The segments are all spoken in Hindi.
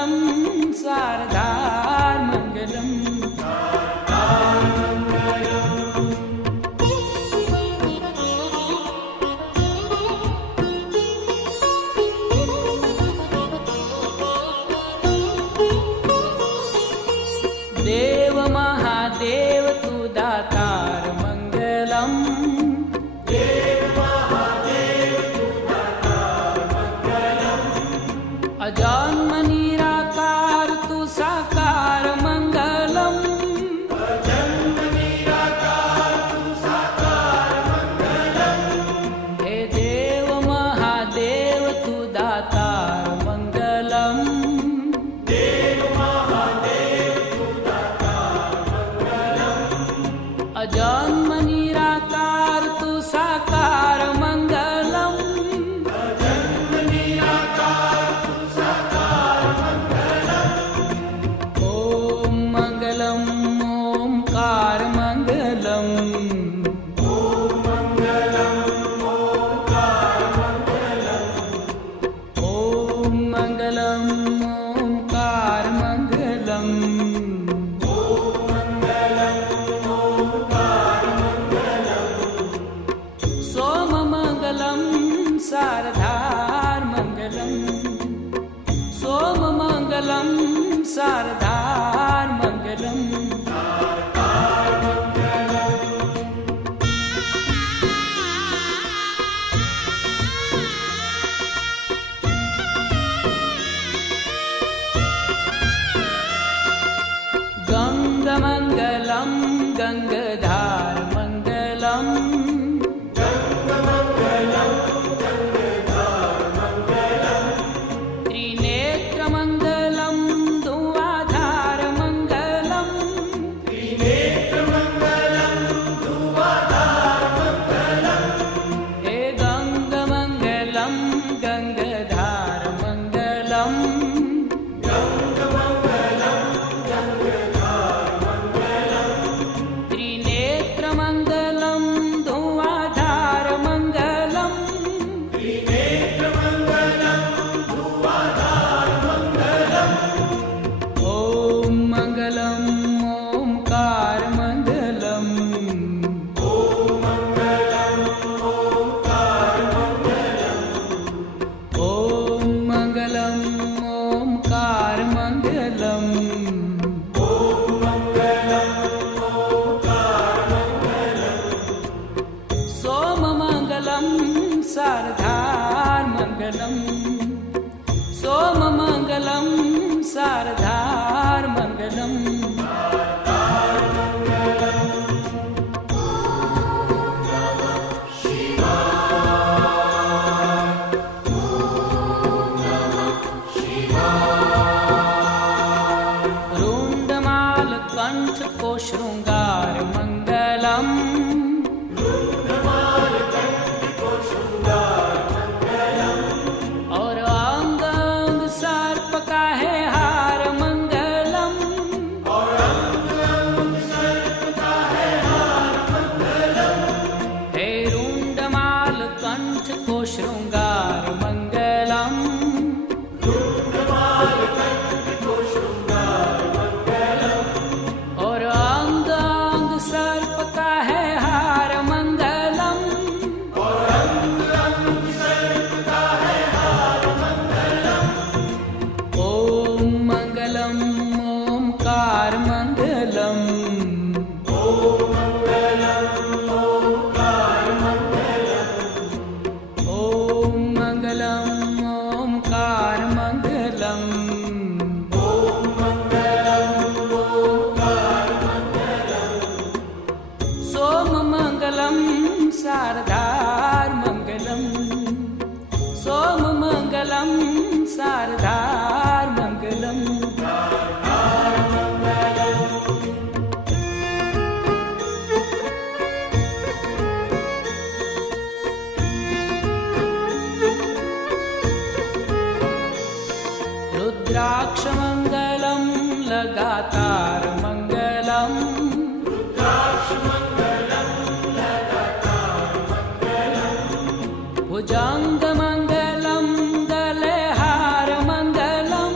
सर्वमङ्गलं शारदार्मङ्गलम् देव महादेव तू दातार मंगलम देव महादेव तू दातार मंगलम अजन्म निराकार तू साकार मंगलम अजन्म निराकार तू साकार मंगलम हे देव महादेव तू दातार मंगलम देव महादेव तू दातार मंगलम अजन्म निराकार तू साकार मंगलम अजन्म निराकार तू साकार मंगलम ओम मंगलम ओमकार मंगलम ओम मंगलम ओंकार मंगलम ओम मंगलम ओमकार मंगलम ओम मंगलम ओंकार मंगलम सोम मंगलम शारदार मंगलम सोम मंगलम शारदार मंगलम गंगमंगलम गंगाधार मंगलम गंगमंगलम गंगाधार मंगलम त्रिनेत्रमंगलम धुआधार मंगलम त्रिनेत्रमंगलम धुआधार मंगलम हे गंगमंगलम गंगाधार मंगलम गंगमंगलम गंगाधार मंगलम त्रिनेत्रमंगलम धुआधार मंगलम त्रिनेत्रमंगलम धुआधार मंगलम ओम मंगलम ओमकार मंगलम ओम मंगलम ओंकार मंगलम ओम मंगलम ओमकार मंगलम ओम मंगलम ओंकार मंगलम सोम मंगलम शारदार मंगलम सोम मंगलम शारदार मंगलम रुंडमाल कंठ को श्रृंगार मंगलम रुंडमाल कंठ को श्रृंगार मंगलम और अंग अंग सर्प का है हार मंगलम और अंग अंग सर्प का है हार मंगलम हे रुंडमाल कंठ को श्रृंगार मंगलम रुंडमाल कंठ को श्रृंगार मंगलम और अंग अंग सर्प का है हार मंगलम और अंग अंग सर्प का है हार मंगलम ओम मंगलम ओमकार मंगलम ओम मंगलम ओंकार मंगलम ओम मंगलम ओमकार मंगलम ओम मंगलम ओंकार मंगलम सोम मंगलम शारदार मंगलम सोम मंगलम शारदार मंगलम रुद्राक्ष मंगलम लगातार मंगलम रुद्राक्ष मंगलम लगातार मंगलम भुजंग मंगलम गले हार मंगलम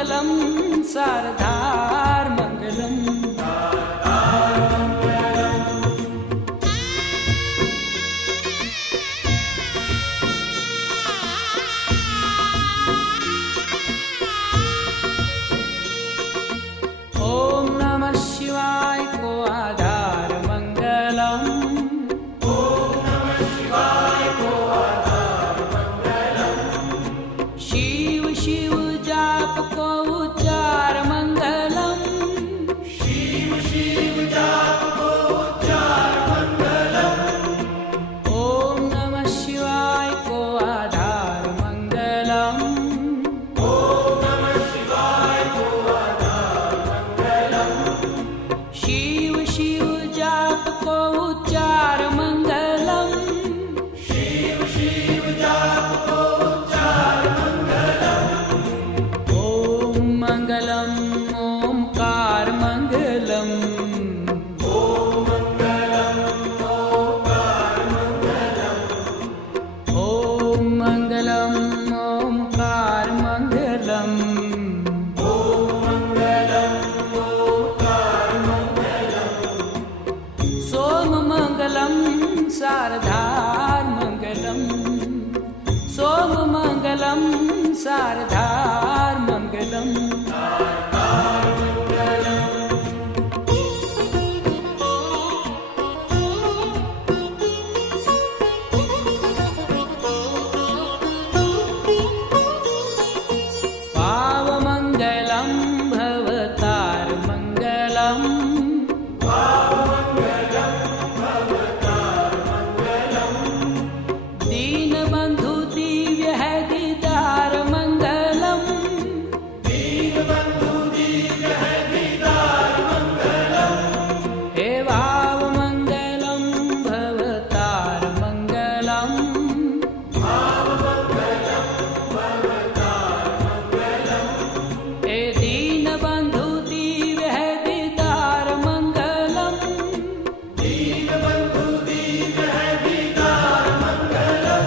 मंगलम शारदार मंगलम। ओम नमः शिवाय को आधार मंगलम। ओम नमः शिवाय को आधार मंगलम। शिव शिव जाप को उच्चार मंगलम। शिव शिव जाप को उच्चार मंगलम। ओम नमः शिवाय को आधार मंगलम। ओम नमः शिवाय को आधार मंगलम। शिव शिव जाप को उच्चार मंगलम। शिव शिव जाप को उच्चार मंगलम। ओम मंगलम ओमकार मंगलम। ओम मंगलम ओंकार मंगलम। ओम मंगलम ओमकार मंगलम। ओम मंगलम ओंकार मंगलम। सोम मंगलम शारदार मंगलम। सोम मंगलम शारदार मंगलम। पाव मंगलम भवतार मंगलम। दीन बंधु दिव्य है दीदार मंगलम। दीन बंधु दिव्य है दीदार मंगलम। हे भाव मंगलम भवतार मंगलम। भाव मंगलम भवतार मंगलम। हे दीन बंधु दिव्य है दीदार मंगलम। दीन बंधु दिव्य है दीदार मंगलम।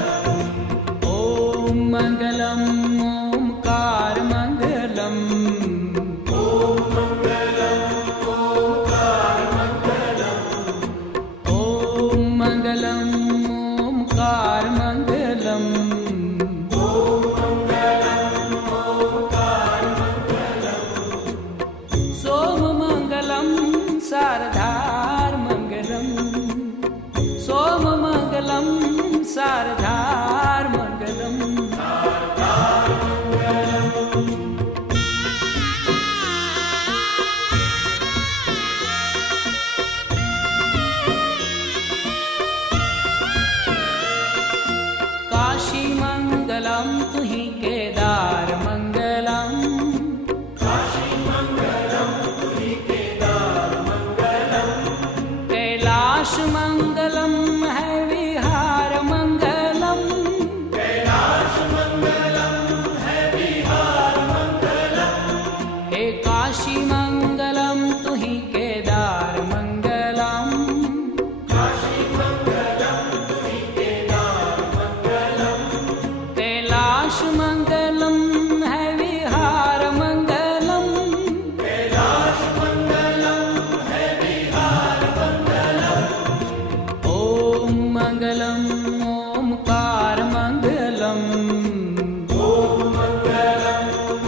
ओम मंगलम ओमकार मंगलम। ओम मंगलम ओंकार मंगलम। ओम मंगलम ओमकार मंगलम। ओम मंगलम ओंकार मंगलम। सोम मंगलम शारदार मंगलम। सोम मंगलम शारदार मंगलम। काशी मंगलम तुहि केदार मंगलम। काशी मंगलम तुहि केदार मंगलम। कैलाश मंगलम है विहार मंगलम। कैलाश मंगलम है विहार मंगलम। हे काशी मंगलम तुहि केदार मंगलम। काशी मंगलम तुहि केदार मंगलम। कैलाश मंगलम है विहार मंगलम। कैलाश मंगलम है विहार मंगलम। ओम मंगलम ओमकार मंगलम। ओम मंगलम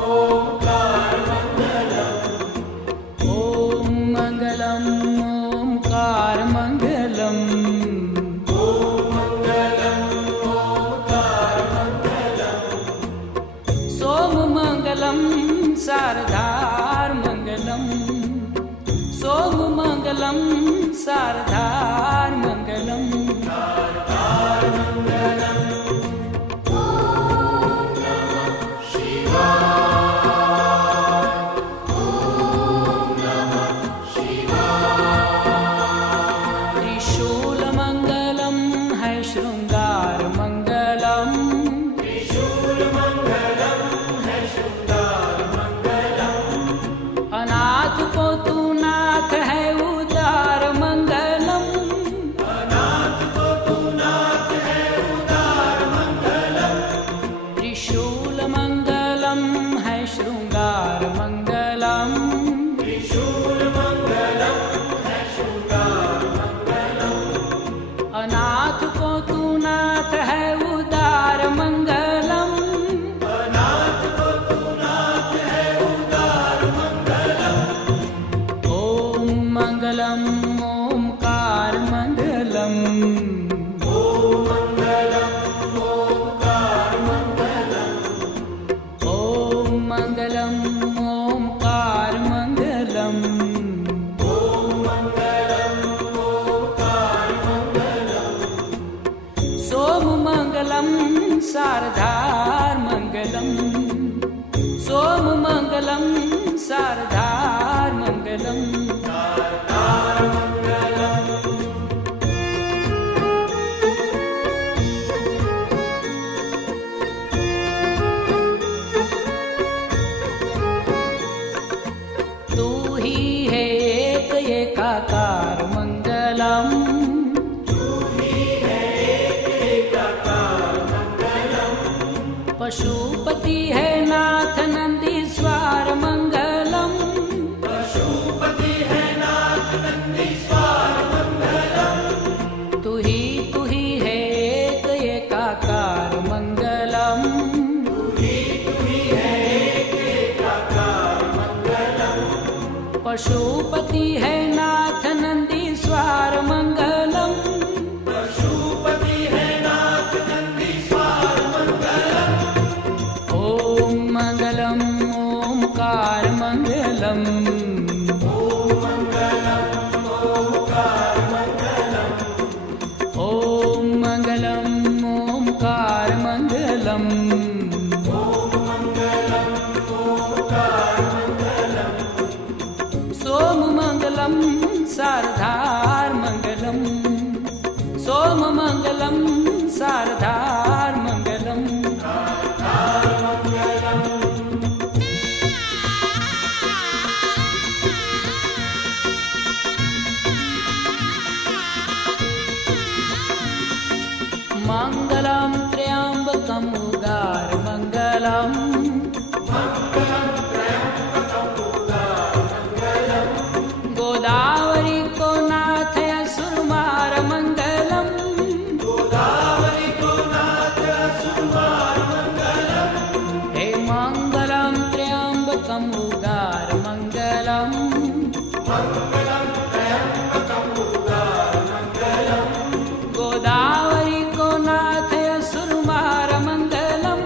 ओंकार मंगलम। ओम मंगलम ओमकार मंगलम। ओम मंगलम ओंकार मंगलम। सोम मंगलम शारदार मंगलम। सोम मंगलम शारदार मंगलम। त्रिशूल मंगलम है श्रृंगार मंगलम। त्रिशूल मंगलम है श्रृंगार मंगलम। अनाथ को तू नाथ है उदार मंगलम। अनाथ को तू नाथ है उदार मंगलम। त्रिशूल मंगलम है श्रृंगार मंगलम। त्रिशूलमङ्गलं है शृङ्गारमङ्गलम्। अनाथ को तू नाथ है उदार मंगलम। अनाथ को तू नाथ है उदारमङ्गलम्। ओम मंगलम ओमकार मंगलम। ॐ मङ्गलम् ओङ्कारमङ्गलम्। ओम मंगलम ओमकार मंगलम। ॐ मङ्गलम् ओङ्कारमङ्गलम्। सोम मंगलम शारदार मंगलम। सोम मंगलम शारदार मंगलम। तू ही है एक एकाकार मंगलम। पशुपति है नाथ नंदीश्वर मंगलम। पशुपति है नाथ नंदीश्वर मंगलम्। तू ही है एक एकाकार मंगलम। तुही है एक एकाकार मंगलम्। पशुपति है नाथ नंदीश्वर मंगलम। पशुपति है नाथ नंदीश्वर मंगलम्। ओम मंगलम ओमकार मंगलम। ओम मंगलम ओमकार मंगलम। सोम मंगलम शारदार मंगलम। सोम मंगलम शारदार मंगलम। मंगलम त्र्यंबकम उदार मंगलम। गोदावरी को नाथ असुरमार मंगलम। गोदावरी को नाथ असुरमार मंगलम्। हे मंगलम त्र्यंबकम उदार मंगलम। गोदावरी को नाथ असुरमार मंगलम।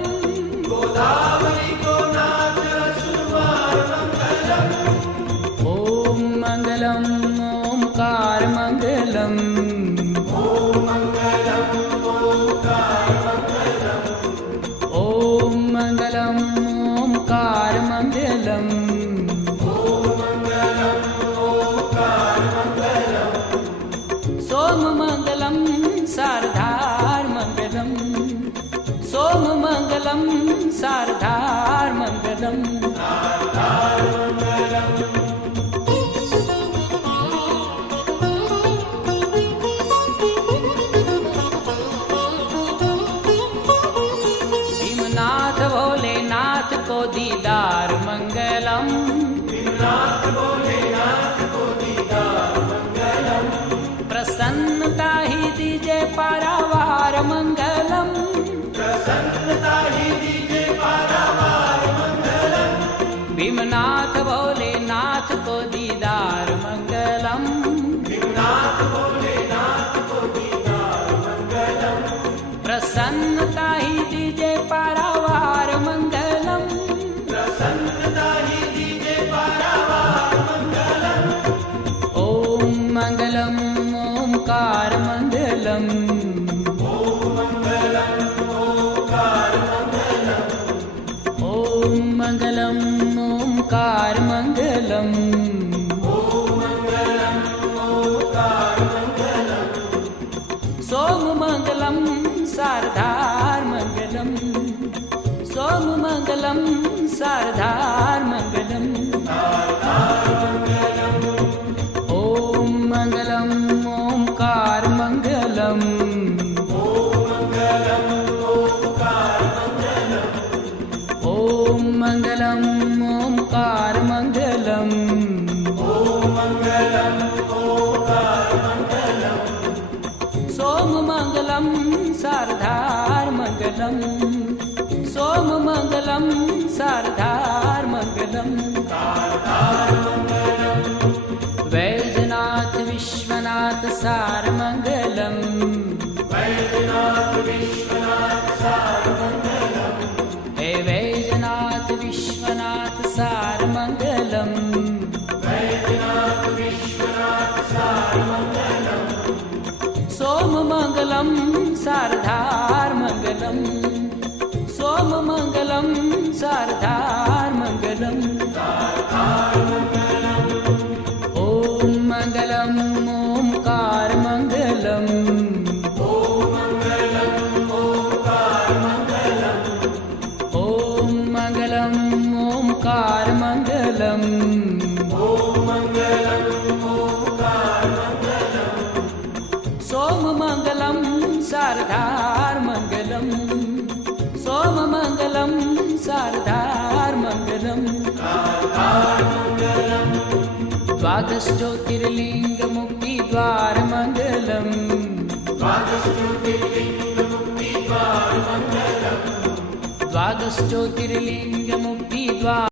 गोदावरी को नाथ असुरमार मंगलम्। ओम मंगलम ओमकार मंगलम। ओम मंगलम ओमकार मंगलम। सोम मंगलम शारदार मंगलम। सोम मंगलम शारदार मंगलम। भीमनाथ भोलेनाथ को दीदार मंगलम। प्रसन्नता ही दीजे पारावार मंगलम। प्रसन्नता ही दीजे पारावार मंगलम्। भीमनाथ भोलेनाथ को दीदार मंगलम। भीमनाथ भोलेनाथ को दीदार मंगलम्। प्रसन्नता ही दीजे पारावार मंगलम। प्रसन्नता ही दीजे पारावार मंगलम्। ओम मंगलम ओमकार मंगलम। ओम मंगलम ओमकार मंगलम। सोम मंगलम शारदार मंगलम। सोम मंगलम शारदार मंगलम। ओम मंगलम ओमकार मंगलम। ओम मंगलम मङ्गलम् ओङ्कारमङ्गलम् सोममङ्गलं शारदार्मङ्गलम् सोममङ्गलं शारदार्मङ्गलम् वैद्यनाथ विश्वनाथ सारमङ्गलम् हे वैद्यनाथ विश्वनाथ सारमङ्गलम् सोममङ्गलं शारदार्मङ्गलम् सोममङ्गलं शारदार्मङ्गलम् ॐ मङ्गलम् ओङ्कारमङ्गलम् ॐ मङ्गलम् ओङ्कारमङ्गलम् सोममङ्गलं शारदार्मङ्गलम् सोममङ्गलं शारदार्मङ्गलम् द्वादशज्योतिर्लिङ्गमुक्तिद्वारमङ्गलम् द्वादशज्योतिर्लिङ्गमुक्तिद्वार